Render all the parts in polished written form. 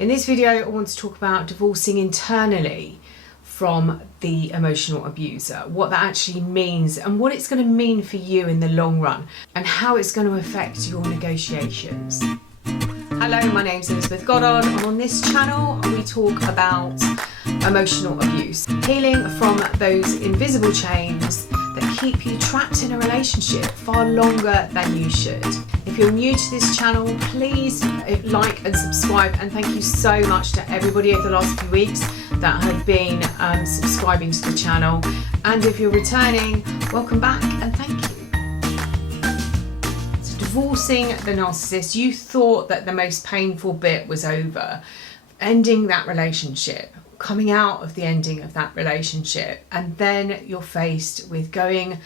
In this video, I want to talk about divorcing internally from the emotional abuser, what that actually means and what it's going to mean for you in the long run and how it's going to affect your negotiations. Hello, my name's Elizabeth Goddard, and on this channel we talk about emotional abuse, healing from those invisible chains that keep you trapped in a relationship far longer than you should. If you're new to this channel, please like and subscribe, and thank you so much to everybody over the last few weeks that have been subscribing to the channel. And if you're returning, welcome back and thank you. So divorcing the narcissist, you thought that the most painful bit was over, ending that relationship, coming out of the ending of that relationship, and then you're faced with going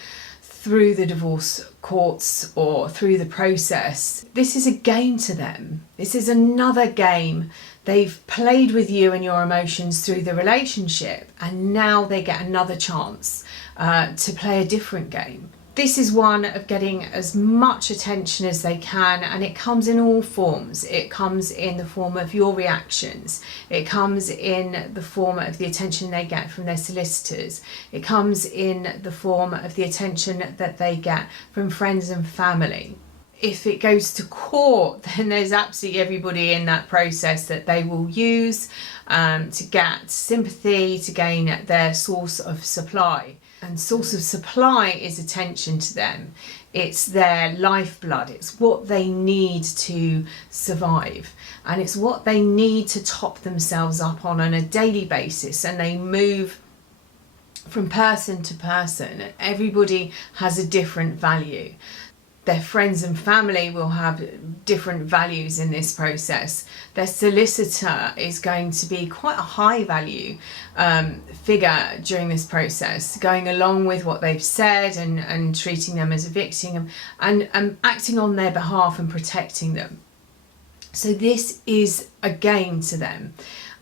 through the divorce courts or through the process. This is a game to them. This is another game. They've played with you and your emotions through the relationship, and now they get another chance to play a different game. This is one of getting as much attention as they can, and it comes in all forms. It comes in the form of your reactions. It comes in the form of the attention they get from their solicitors. It comes in the form of the attention that they get from friends and family. If it goes to court, then there's absolutely everybody in that process that they will use to get sympathy, to gain their source of supply. And source of supply is attention to them. It's their lifeblood. It's what they need to survive. And it's what they need to top themselves up on a daily basis. And they move from person to person. Everybody has a different value. Their friends and family will have different values in this process. Their solicitor is going to be quite a high value figure during this process, going along with what they've said and treating them as a victim and acting on their behalf and protecting them. So this is a game to them.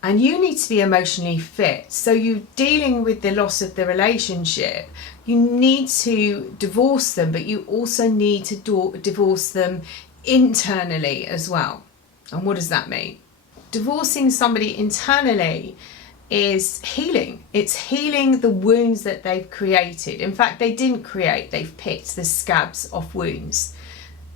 And you need to be emotionally fit. So you're dealing with the loss of the relationship. You need to divorce them, but you also need to divorce them internally as well. And what does that mean? Divorcing somebody internally is healing. It's healing the wounds that they've created. In fact, they didn't create, they've picked the scabs off wounds.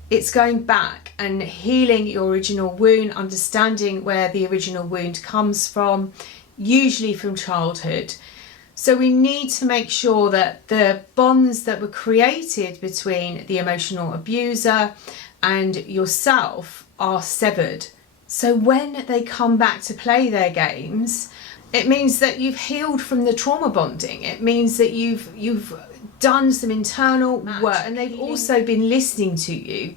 It's going back and healing your original wound, understanding where the original wound comes from, usually from childhood. So we need to make sure that the bonds that were created between the emotional abuser and yourself are severed. So when they come back to play their games, it means that you've healed from the trauma bonding. It means that you've done some internal work, and they've also been listening to you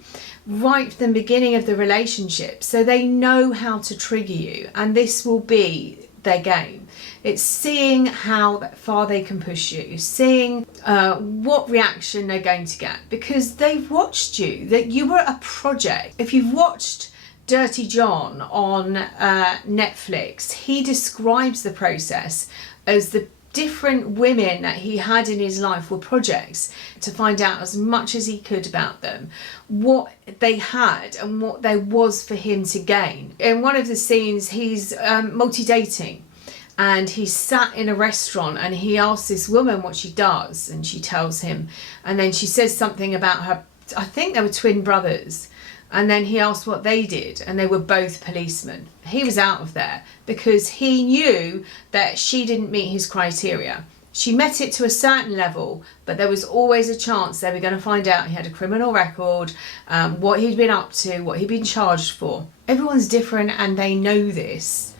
right from the beginning of the relationship, so they know how to trigger you, and this will be their game. It's seeing how far they can push you, seeing what reaction they're going to get, because they've watched you, that you were a project. If you've watched Dirty John on Netflix, he describes the process as the different women that he had in his life were projects to find out as much as he could about them, what they had and what there was for him to gain. In one of the scenes, he's multi-dating, and he's sat in a restaurant and he asks this woman what she does, and she tells him, and then she says something about her, I think they were twin brothers. And then he asked what they did, and they were both policemen. He was out of there because he knew that she didn't meet his criteria. She met it to a certain level, but there was always a chance they were going to find out he had a criminal record, what he'd been up to, what he'd been charged for. Everyone's different and they know this.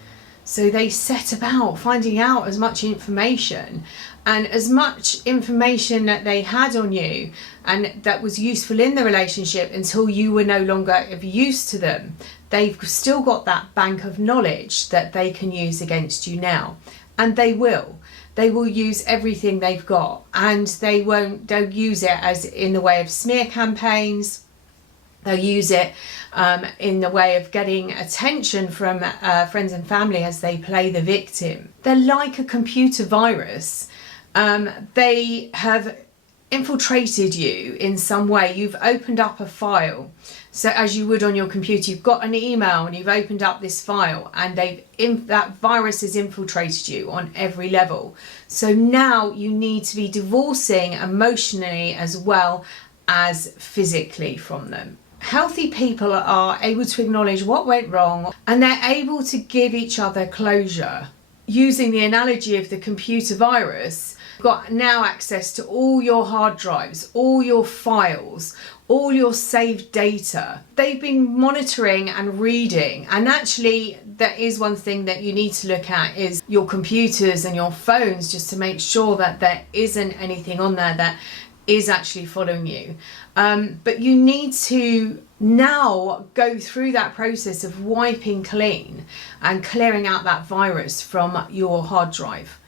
So they set about finding out as much information, and as much information that they had on you and that was useful in the relationship until you were no longer of use to them. They've still got that bank of knowledge that they can use against you now, and they will. They will use everything they've got, and they'll use it as in the way of smear campaigns. They'll use it in the way of getting attention from friends and family as they play the victim. They're like a computer virus. They have infiltrated you in some way. You've opened up a file So as you would on your computer, you've got an email and you've opened up this file, and that virus has infiltrated you on every level. So now you need to be divorcing emotionally as well as physically from them. Healthy people are able to acknowledge what went wrong, and they're able to give each other closure. Using the analogy of the computer virus, you've got now access to all your hard drives, all your files, all your saved data. They've been monitoring and reading, and actually that is one thing that you need to look at is your computers and your phones, just to make sure that there isn't anything on there that is actually following you. But you need to now go through that process of wiping clean and clearing out that virus from your hard drive.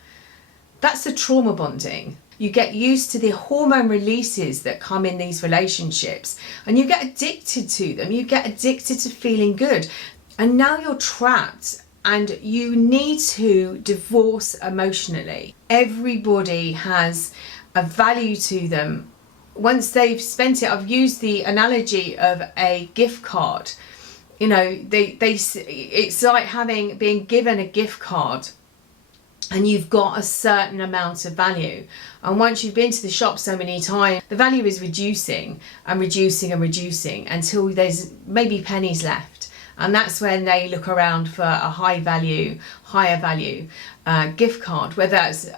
That's the trauma bonding. You get used to the hormone releases that come in these relationships, and you get addicted to them. You get addicted to feeling good. And now you're trapped, and you need to divorce emotionally. Everybody has a value to them. Once they've spent it, I've used the analogy of a gift card. You know, it's like being given a gift card, and you've got a certain amount of value. And once you've been to the shop so many times, the value is reducing and reducing and reducing until there's maybe pennies left. And that's when they look around for a higher value gift card, whether that's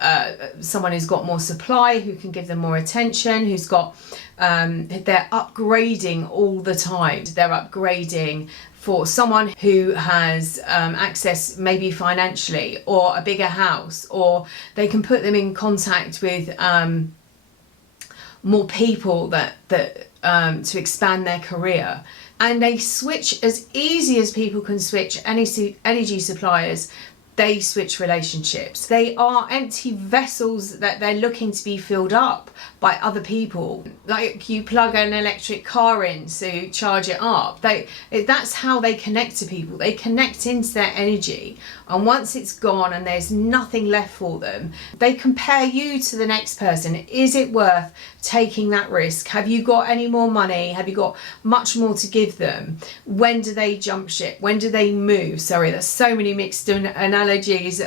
someone who's got more supply, who can give them more attention, who's got, they're upgrading all the time. They're upgrading for someone who has access maybe financially, or a bigger house, or they can put them in contact with more people that to expand their career. And they switch as easy as people can switch energy suppliers. They switch relationships. They are empty vessels that they're looking to be filled up by other people. Like you plug an electric car in to charge it up. That's how they connect to people. They connect into their energy. And once it's gone and there's nothing left for them, they compare you to the next person. Is it worth taking that risk? Have you got any more money? Have you got much more to give them? When do they jump ship? When do they move? Sorry, there's so many mixed analogies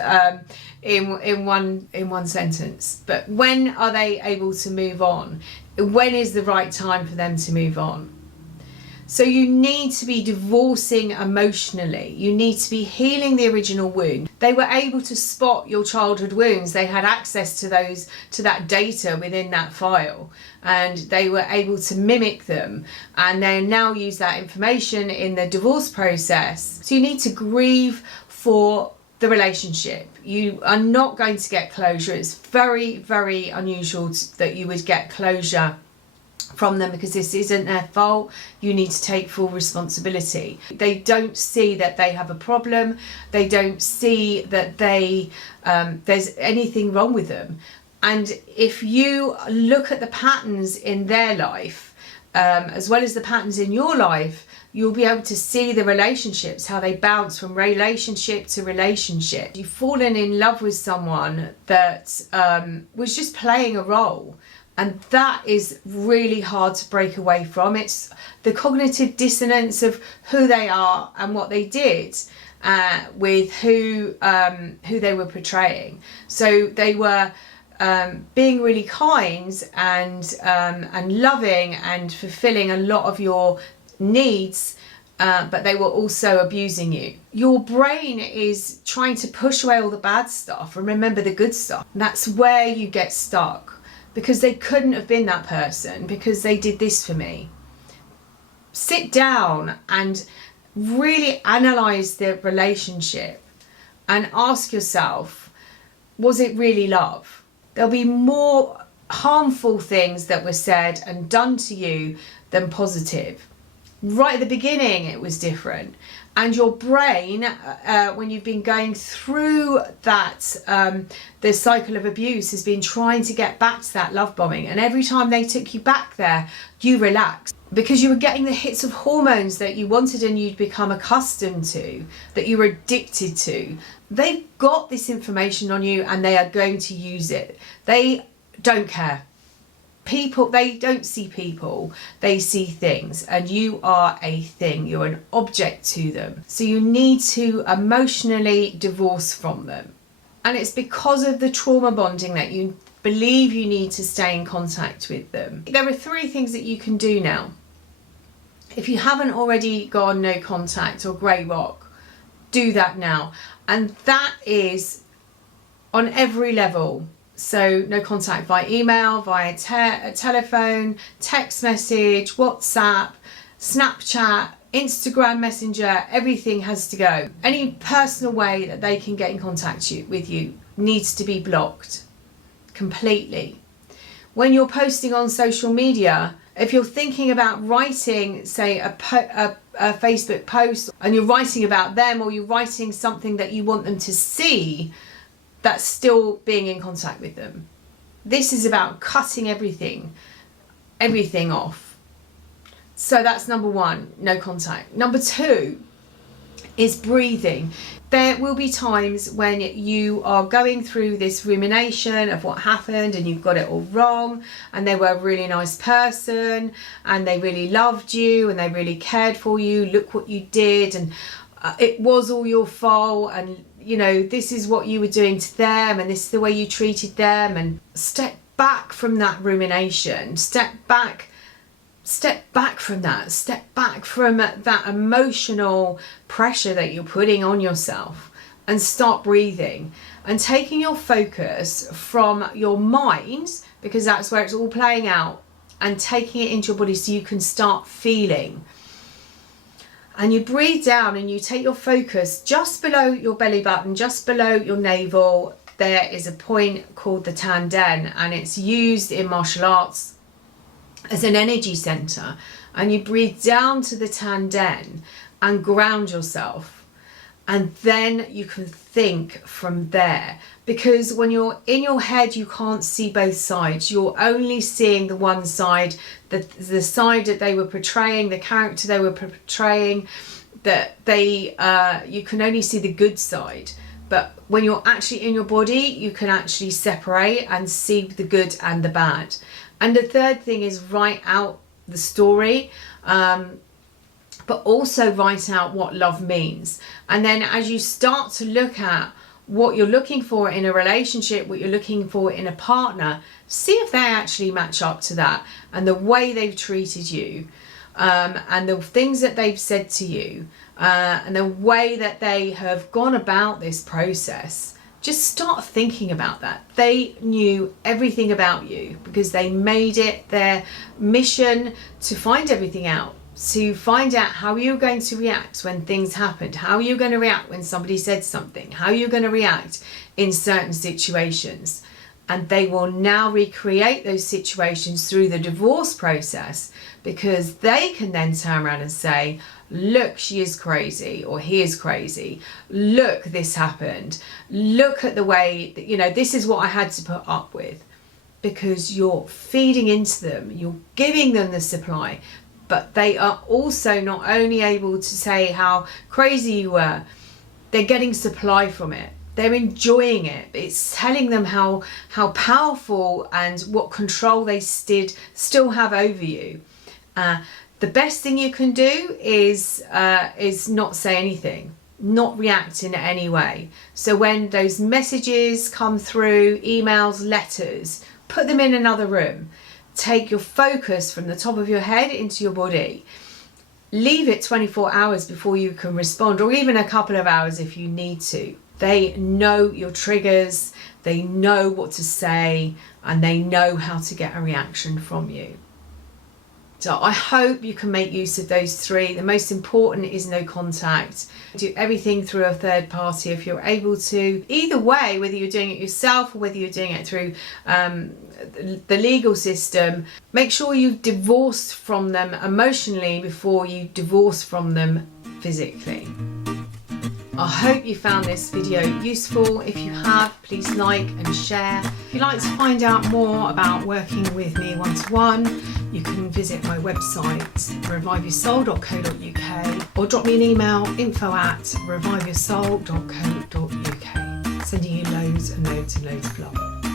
in one sentence. But when are they able to move on? When is the right time for them to move on? So you need to be divorcing emotionally. You need to be healing the original wound. They were able to spot your childhood wounds. They had access to that data within that file, and they were able to mimic them, and they now use that information in the divorce process. So you need to grieve for the relationship. You are not going to get closure. It's very, very unusual that you would get closure from them, because this isn't their fault. You need to take full responsibility. They don't see that they have a problem. They don't see that there's anything wrong with them. And if you look at the patterns in their life, as well as the patterns in your life, you'll be able to see the relationships, how they bounce from relationship to relationship. You've fallen in love with someone that was just playing a role. And that is really hard to break away from. It's the cognitive dissonance of who they are and what they did with who they were portraying. So they were being really kind and loving and fulfilling a lot of your needs, but they were also abusing you. Your brain is trying to push away all the bad stuff and remember the good stuff. And that's where you get stuck. Because they couldn't have been that person, because they did this for me. Sit down and really analyze the relationship and ask yourself, was it really love? There'll be more harmful things that were said and done to you than positive. Right at the beginning, it was different. And your brain, when you've been going through that, the cycle of abuse, has been trying to get back to that love bombing. And every time they took you back there, you relaxed, because you were getting the hits of hormones that you wanted and you'd become accustomed to, that you were addicted to. They've got this information on you and they are going to use it. They don't care. People, they don't see people, they see things, and you are a thing. You're an object to them. So you need to emotionally divorce from them. And it's because of the trauma bonding that you believe you need to stay in contact with them. There are 3 things that you can do now. If you haven't already gone no contact or grey rock, do that now. And that is on every level. So no contact via email, via telephone, text message, WhatsApp, Snapchat, Instagram Messenger, everything has to go. Any personal way that they can get in contact with you needs to be blocked completely. When you're posting on social media, if you're thinking about writing, say, a Facebook post, and you're writing about them, or you're writing something that you want them to see, that's still being in contact with them. This is about cutting everything off. So that's number 1, no contact. Number 2 is breathing. There will be times when you are going through this rumination of what happened and you've got it all wrong, and they were a really nice person and they really loved you and they really cared for you. Look what you did, and it was all your fault, and you know, this is what you were doing to them, and this is the way you treated them. And step back from that rumination, step back from that, step back from that emotional pressure that you're putting on yourself, and start breathing and taking your focus from your mind, because that's where it's all playing out, and taking it into your body so you can start feeling. And you breathe down and you take your focus just below your belly button, just below your navel. There is a point called the Tanden, and it's used in martial arts as an energy center. And you breathe down to the Tanden and ground yourself. And then you can think from there. Because when you're in your head, you can't see both sides. You're only seeing the one side, the side that they were portraying, the character they were portraying, that you can only see the good side. But when you're actually in your body, you can actually separate and see the good and the bad. And the third thing is write out the story, but also write out what love means. And then as you start to look at what you're looking for in a relationship, what you're looking for in a partner, see if they actually match up to that, and the way they've treated you, and the things that they've said to you, and the way that they have gone about this process. Just start thinking about that. They knew everything about you because they made it their mission to find everything out, to find out how you're going to react when things happened, how you're going to react when somebody said something, how you're going to react in certain situations. And they will now recreate those situations through the divorce process, because they can then turn around and say, look, she is crazy, or he is crazy. Look, this happened. Look at the way that, you know, this is what I had to put up with. Because you're feeding into them, you're giving them the supply, but they are also not only able to say how crazy you were, they're getting supply from it. They're enjoying it. It's telling them how powerful and what control they still have over you. The best thing you can do is not say anything, not react in any way. So when those messages come through, emails, letters, put them in another room. Take your focus from the top of your head into your body. Leave it 24 hours before you can respond, or even a couple of hours if you need to. They know your triggers, they know what to say, and they know how to get a reaction from you. So I hope you can make use of those 3. The most important is no contact. Do everything through a third party if you're able to. Either way, whether you're doing it yourself or whether you're doing it through the legal system, make sure you've divorced from them emotionally before you divorce from them physically. I hope you found this video useful. If you have, please like and share. If you'd like to find out more about working with me one-to-one, you can visit my website, reviveyoursoul.co.uk, or drop me an email, info@reviveyoursoul.co.uk. Sending you loads and loads and loads of love.